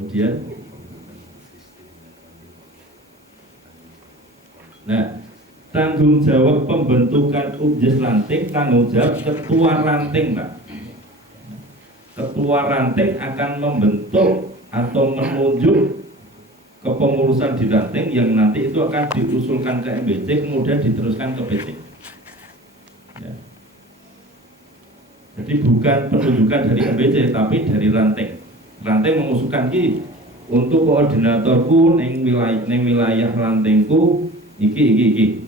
Kemudian, nah, tanggung jawab pembentukan UBJES ranting, tanggung jawab ketua ranting, Pak. Ketua ranting akan membentuk atau menunjuk kepengurusan di ranting yang nanti itu akan diusulkan ke MBC, kemudian diteruskan ke PC. Ya. Jadi bukan penunjukan dari MBC, tapi dari ranting. Ranting mengusulkan ki untuk koordinatorku neng wilayah rantingku iki.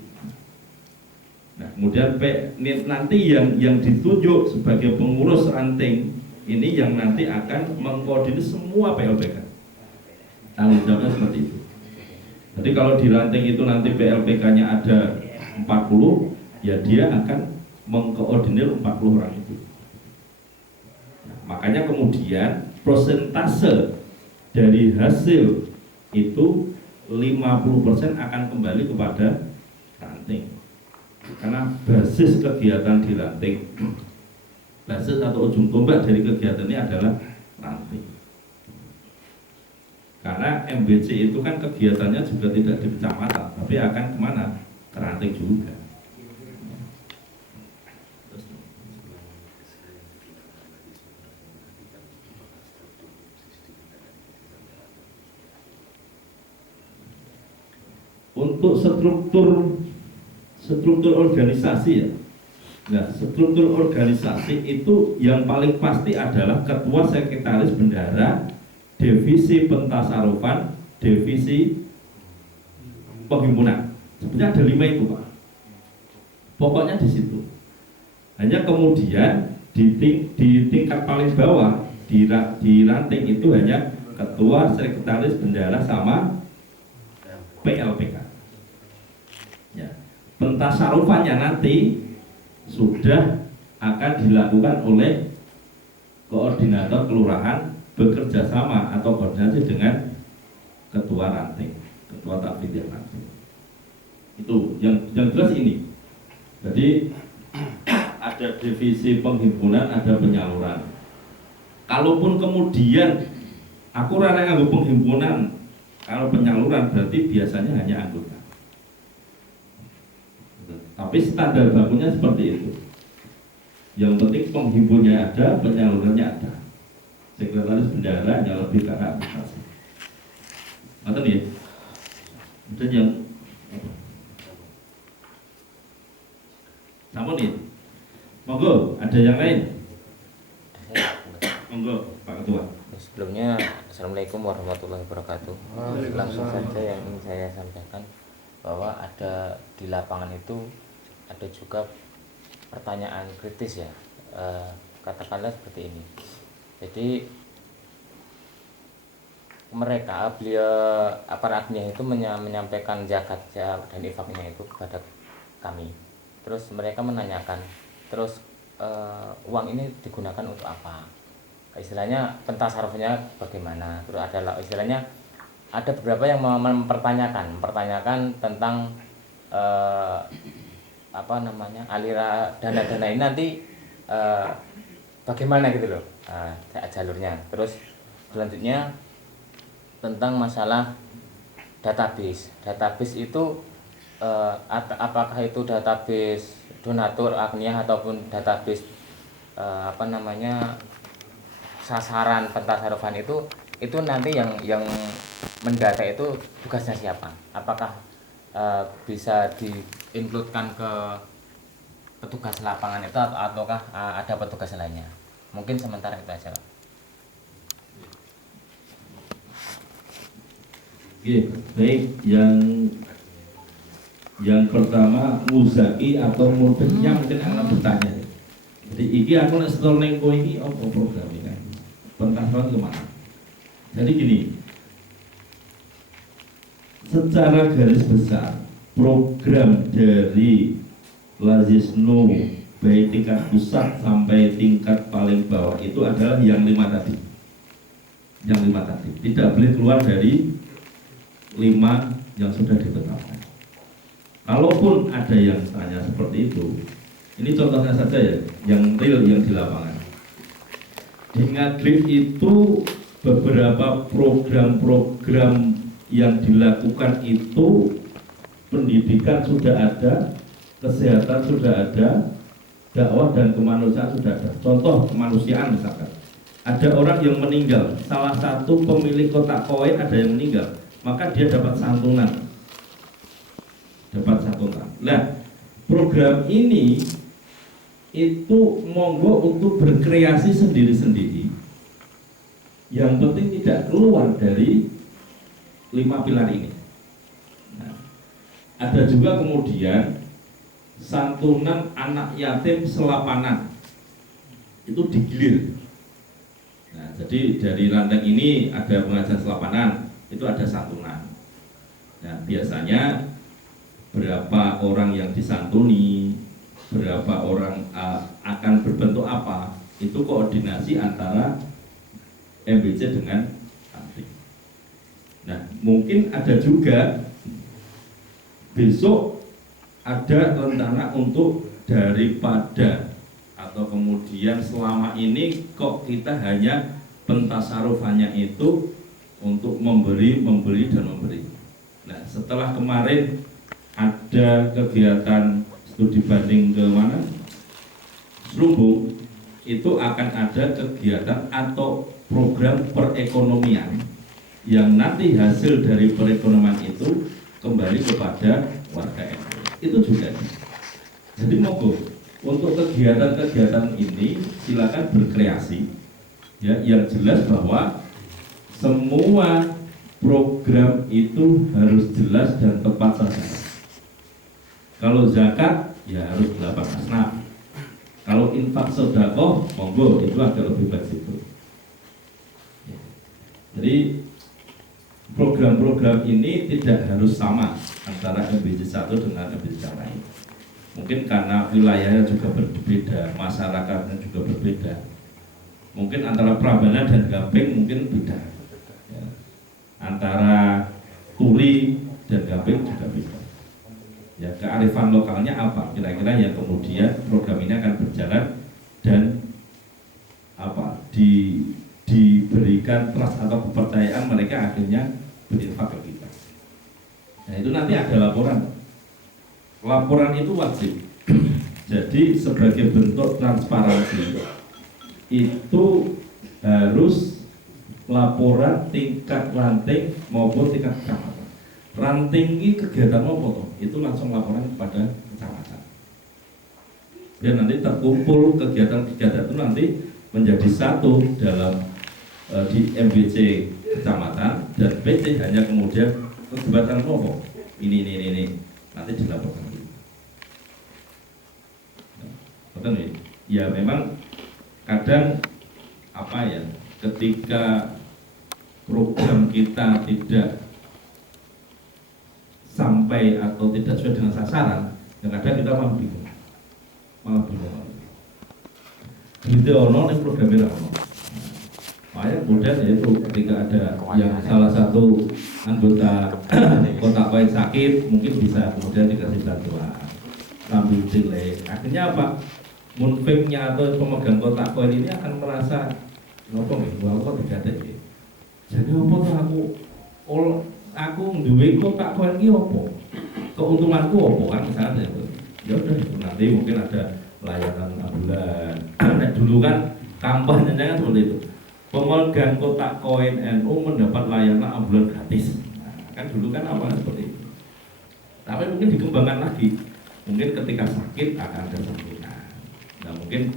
Nah, kemudian nanti yang ditunjuk sebagai pengurus ranting ini yang nanti akan mengkoordinir semua PLPK. Tanggung jawabnya seperti itu. Jadi kalau di ranting itu nanti PLPK-nya ada 40, ya dia akan mengkoordinir 40 orang itu. Nah, makanya kemudian persentase dari hasil itu 50% akan kembali kepada ranting. Karena basis kegiatan di ranting, basis atau ujung tombak dari kegiatan ini adalah ranting. Karena MBC itu kan kegiatannya juga tidak di kecamatan, tapi akan kemana? Ke ranting juga. Untuk struktur organisasi ya. Nah, struktur organisasi itu yang paling pasti adalah ketua, sekretaris, bendahara, divisi pentasarufan, divisi penghimpunan. Sebenarnya ada 5 itu, Pak. Pokoknya di situ. Hanya kemudian di tingkat paling bawah di ranting itu hanya ketua, sekretaris, bendahara sama PLPK. Ya. Pentasarufannya nanti sudah akan dilakukan oleh koordinator kelurahan bekerja sama atau koordinasi dengan ketua ranting, ketua takfidiyah ranting. Itu yang jelas ini. Jadi ada divisi penghimpunan, ada penyaluran. Kalaupun kemudian aku rana nganggo penghimpunan, kalau penyaluran berarti biasanya hanya anggota. Tapi standar bakunya seperti itu. Yang penting penghimpunnya ada, penyalurannya ada. Sekretaris bendahara yang lebih ke administrasi. Ngerti ya? Kemudian yang namun nih, monggo ada yang lain. Monggo Pak Ketua. Sebelumnya, Assalamualaikum warahmatullahi wabarakatuh. Langsung saja yang ingin saya sampaikan bahwa ada di lapangan itu ada juga pertanyaan kritis ya, katakanlah seperti ini. Jadi mereka para admin itu menyampaikan zakat dan infaknya itu kepada kami. Terus mereka menanyakan, terus uang ini digunakan untuk apa? Istilahnya pentasarufnya bagaimana? Terus adalah istilahnya ada beberapa yang mempertanyakan tentang aliran dana-dana ini nanti bagaimana gitu loh jalurnya. Terus selanjutnya tentang masalah database itu apakah itu database donatur agniah ataupun database sasaran pentasarufan itu nanti yang mendata itu tugasnya siapa? Apakah bisa diincludekan ke petugas lapangan itu ataukah ada petugas lainnya? Mungkin sementara itu aja, Pak. Oke, baik. Yang pertama Muzaki atau Murtenya mungkin akan bertanya. Jadi iki aku nek setel ning kowe iki apa programnya? Pentasarufan kemana? Jadi gini, secara garis besar program dari Lazisnu baik tingkat pusat sampai tingkat paling bawah itu adalah yang 5 tadi. Yang 5 tadi tidak boleh keluar dari 5 yang sudah ditetapkan. Kalaupun ada yang tanya seperti itu, ini contohnya saja ya, yang real yang di lapangan. Di Ngadlik itu beberapa program-program yang dilakukan itu pendidikan sudah ada, kesehatan sudah ada, dakwah dan kemanusiaan sudah ada. Contoh kemanusiaan misalkan, ada orang yang meninggal, salah satu pemilik kotak koin ada yang meninggal, maka dia dapat santunan. Nah, program ini itu monggo untuk berkreasi sendiri-sendiri. Yang penting tidak keluar dari 5 pilar ini. Nah, ada juga kemudian santunan anak yatim selapanan, itu digilir. Nah, jadi dari ranting ini ada pengajian selapanan, itu ada santunan. Nah, biasanya berapa orang yang disantuni, berapa orang akan berbentuk apa, itu koordinasi antara MBC dengan ranting. Nah, mungkin ada juga besok ada rencana untuk daripada atau kemudian selama ini kok kita hanya pentasarufannya itu untuk memberi dan memberi. Nah, setelah kemarin ada kegiatan studi banding ke mana? Serumbung, itu akan ada kegiatan atau program perekonomian yang nanti hasil dari perekonomian itu kembali kepada warga NU. Itu juga. Jadi monggo untuk kegiatan-kegiatan ini silakan berkreasi. Ya, yang jelas bahwa semua program itu harus jelas dan tepat sasaran. Kalau zakat ya harus 8 asnaf. Kalau infak sedekah monggo itu agak lebih fleksibel. Jadi program-program ini tidak harus sama antara MBC 1 dengan MBC yang lain. Mungkin karena wilayahnya juga berbeda, masyarakatnya juga berbeda. Mungkin antara Prambanan dan Gamping mungkin beda. Ya. Antara Tuli dan Gamping juga beda. Ya, kearifan lokalnya apa kira-kira yang kemudian program ini akan berjalan dan apa diberikan trust atau kepercayaan mereka akhirnya berinfak ke kita. Nah, itu nanti ada laporan itu wajib. Jadi sebagai bentuk transparansi itu harus laporan tingkat ranting maupun tingkat kecamatan. Ranting ini kegiatan apa? Itu langsung laporan kepada kecamatan. Dan nanti terkumpul kegiatan-kegiatan itu nanti menjadi satu dalam di MBC kecamatan, dan PC hanya kemudian kegiatan apa? Ini nanti dilaporkan. Betul ya? Ya memang kadang apa ya, ketika program kita tidak sampai atau tidak sesuai dengan sasaran, kadang kita malah bingung. Gitu ono nih programnya ono. Makanya kemudian yaitu ketika ada yang salah satu anggota kotak koin sakit, mungkin bisa kemudian dikasih bantuan sambil delay. Akhirnya apa? Munfiknya atau pemegang kotak koin ini akan merasa nopo nih, wah kok tidak ada ya. Jadi apa tuh aku duwe kotak koin iki opo? Keuntunganku opo kan misalnya itu. Ya udah itu nanti mungkin ada layanan ambulan. Nah, dulu kan kampanye kan seperti itu. Pemegang kotak koin NU mendapat layanan ambulan gratis. Nah, kan dulu kan awalnya seperti itu. Tapi mungkin dikembangkan lagi. Mungkin ketika sakit akan ada santunan. Nah, mungkin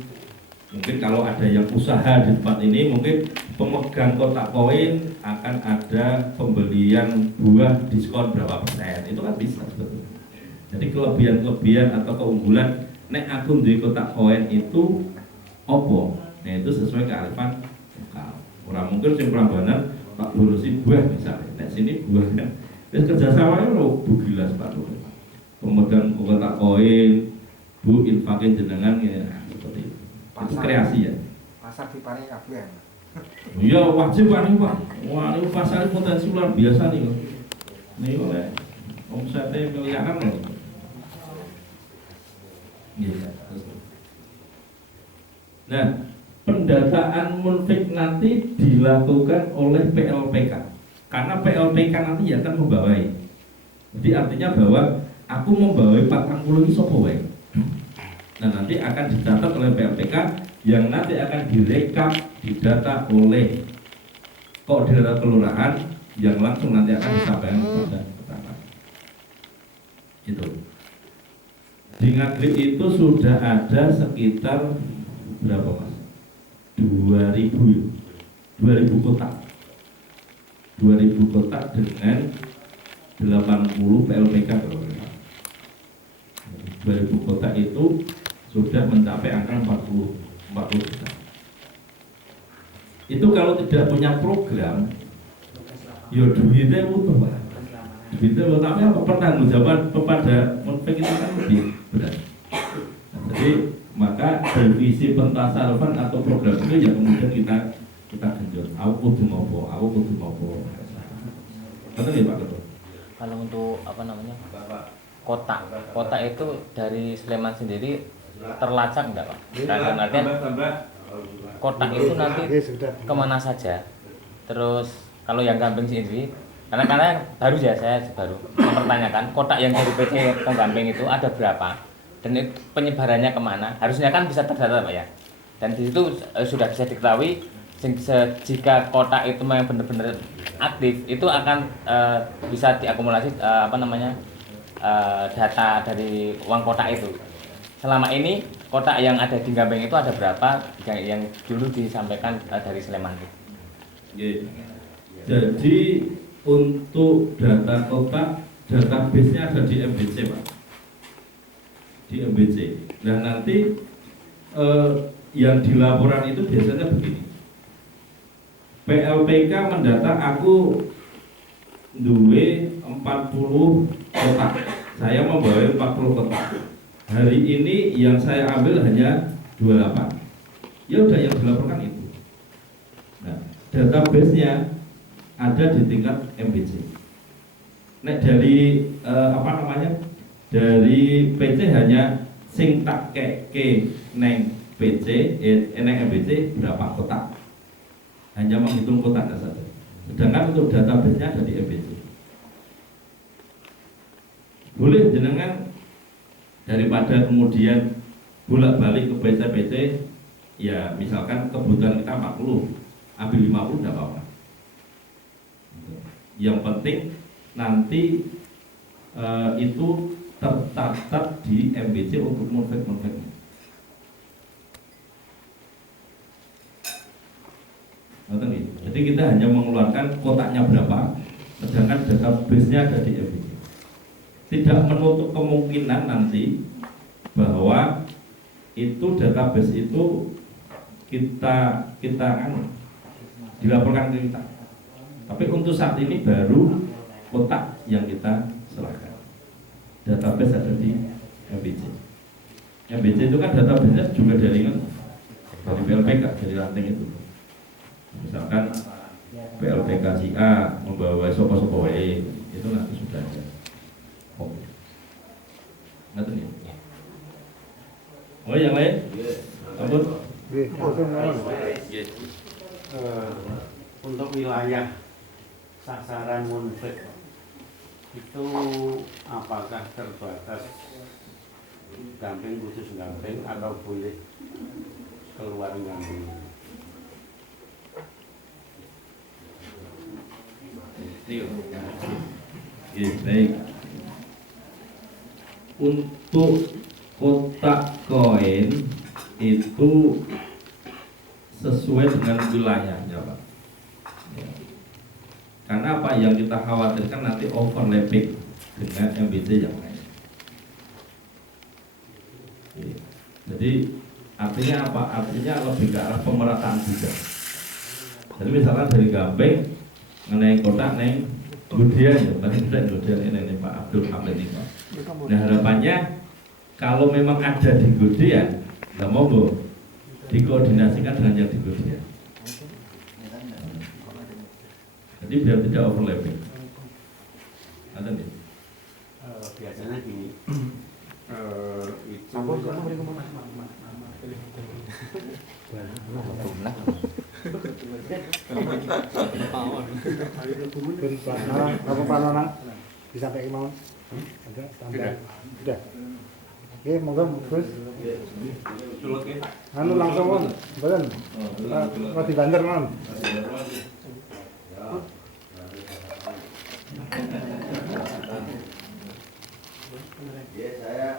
kalau ada yang usaha di tempat ini, mungkin pemegang kotak koin akan ada pembelian buah diskon berapa persen. Itu kan bisa sebetulnya. Jadi kelebihan atau keunggulan nek aku di kotak koin itu opo. Nah, itu sesuai kearifan lokal. Orang mungkin sing Prambanan tak lulusi buah misalnya. Nek sini buah kan. Terus kerjasamanya lo bugilas Pak. Pemegang kotak koin, Bu infakin jenengan ya seperti itu. Itu kreasi ya. Pasar di Pare kabeh. Iya wajib Pak nih Pak. Wah ini pasar potensi luar biasa nih. Nih oleh omsetnya miliaran loh. Nah, pendataan munfik nanti dilakukan oleh PLPK, karena PLPK nanti akan membawai. Jadi artinya bahwa aku membawai 40 ini sapa wae. Nah, nanti akan dicatat oleh PLPK yang nanti akan direkap, didata oleh koordinator kelurahan yang langsung nanti akan disampaikan kepada petani. Itu. Di Ngaglik itu sudah ada sekitar berapa Mas? 2000 kotak. 2000 kotak dengan 80 PLPK kalau nggak salah. 2000 kotak itu sudah mencapai angka 40 juta. Itu kalau tidak punya program, ya duitnya utuh Pak. Duitnya utuh, tapi apa pertanggungjawaban kepada munfik itu kan lebih berat. Nah, jadi maka revisi pentasarufan atau program itu ya kemudian kita genjot. Aku kudu ngopo. Betul ya Pak Ketua? Kalau untuk apa namanya kotak itu dari Sleman sendiri terlacak enggak Pak? Dalam artian kotak itu nanti kemana saja. Terus kalau yang Gamping sendiri, karena baru ya saya baru mempertanyakan kotak yang dari PT Gamping itu ada berapa dan itu penyebarannya kemana? Harusnya kan bisa terdata Pak ya. Dan di situ sudah bisa diketahui jika kotak itu memang benar-benar aktif, itu akan bisa diakumulasi data dari uang kotak itu. Selama ini kotak yang ada di Gamping itu ada berapa yang dulu disampaikan dari Sleman itu? Jadi untuk data kotak, database-nya ada di MBC Pak. Di MBC. Nah nanti yang dilaporan itu biasanya begini. PLPK mendata aku duwe 40 kotak. Saya membawa 40 kotak. Hari ini yang saya ambil hanya 28. Ya udah yang dilaporkan itu. Nah, database-nya ada di tingkat MBC. Nah, dari dari PC hanya sing tak keke neng PC, neng MBC berapa kotak. Hanya menghitung kotaknya saja. Sedangkan untuk database-nya ada di MBC. Boleh jenengan daripada kemudian bolak-balik ke PC, ya misalkan kebutuhan kita 40, ambil 50 tidak apa-apa. Yang penting nanti itu tercatat di MBC untuk munfik-munfiknya. Jadi kita hanya mengeluarkan kotaknya berapa, sedangkan database-nya ada di MBC. Tidak menutup kemungkinan nanti bahwa itu database itu kita dilaporkan ke kita. Tapi untuk saat ini baru kotak yang kita serahkan. Database ada di MBC. MBC itu kan database-nya juga dari PLPK, dari ranting itu. Misalkan PLPK si A membawa sopo-sopo wae, itu nanti sudah ada. Oke. Ngerti ya? Oh yang lain? Ampun. Untuk wilayah sasaran munfik itu apakah terbatas Gamping, khusus Gamping, atau boleh keluar Gamping? Baik. Untuk kotak koin itu sesuai dengan wilayahnya Pak. Ya. Karena apa yang kita khawatirkan nanti overlapping dengan MBC yang lain. Ya. Jadi artinya apa? Artinya lebih ke arah pemerataan juga. Jadi misalnya dari Gamping mengenai kotak neng Gudian ya, paling tidak Gudian ini Pak Abdul Hamid ini Pak. Nah harapannya kalau memang ada di Gudian, nggak mau dikoordinasikan dengan yang di Gudian. Jadi biar tidak overlapping. Ada nih. Biasanya gini, itu Punah. Apa Pak Nonang disampaikan mau? Ada tambah. Sudah. Oke, monggo Gus. Anu langsung mon, mboten. Radi banter mon. Ya saya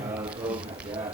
langsung saja.